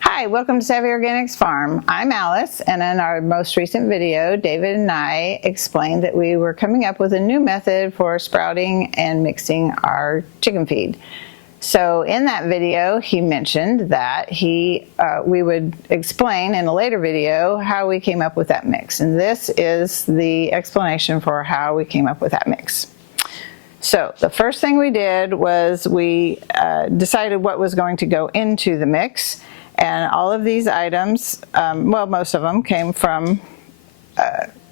Hi, welcome to Savvy Organics Farm. I'm Alice, and in our most recent video, David and I explained that we were coming up with a new method for sprouting and mixing our chicken feed. So in that video, he mentioned that we would explain in a later video how we came up with that mix. And this is the explanation for how we came up with that mix. So the first thing we did was we decided what was going to go into the mix. And all of these items, well, most of them came from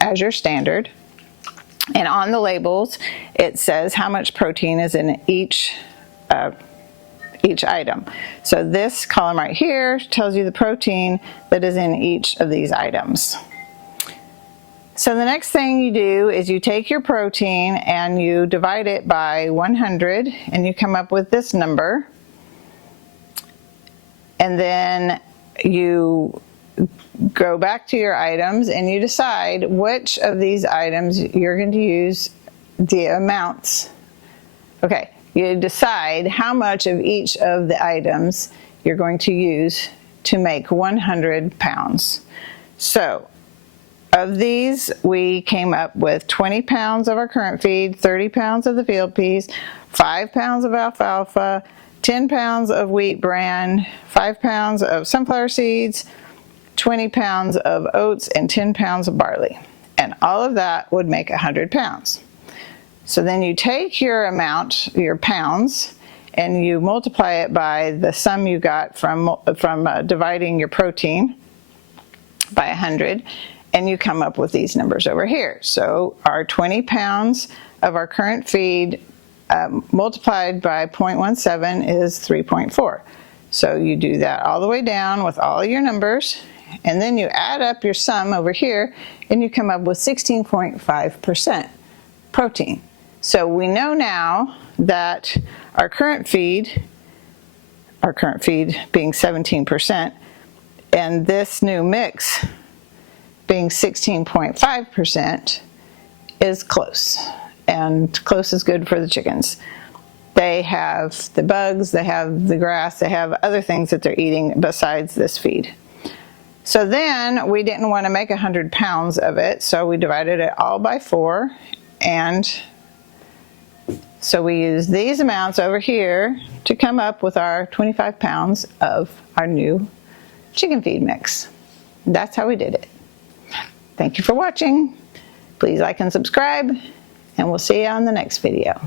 Azure Standard. And on the labels, it says how much protein is in each item. So this column right here tells you the protein that is in each of these items. So the next thing you do is you take your protein and you divide it by 100 and you come up with this number. And then you go back to your items and you decide which of these items you're going to use the amounts. Okay, you decide how much of each of the items you're going to use to make 100 pounds. So of these, we came up with 20 pounds of our current feed, 30 pounds of the field peas, 5 pounds of alfalfa, 10 pounds of wheat bran, 5 pounds of sunflower seeds, 20 pounds of oats, and 10 pounds of barley. And all of that would make 100 pounds. So then you take your amount, your pounds, and you multiply it by the sum you got from dividing your protein by 100, and you come up with these numbers over here. So our 20 pounds of our current feed multiplied by 0.17 is 3.4. So you do that all the way down with all your numbers, and then you add up your sum over here, and you come up with 16.5% protein. So we know now that our current feed being 17%, and this new mix being 16.5% is close. And close is good for the chickens. They have the bugs, they have the grass, they have other things that they're eating besides this feed. So then we didn't want to make 100 pounds of it, so we divided it all by 4, and so we used these amounts over here to come up with our 25 pounds of our new chicken feed mix. That's how we did it. Thank you for watching. Please like and subscribe, and we'll see you on the next video.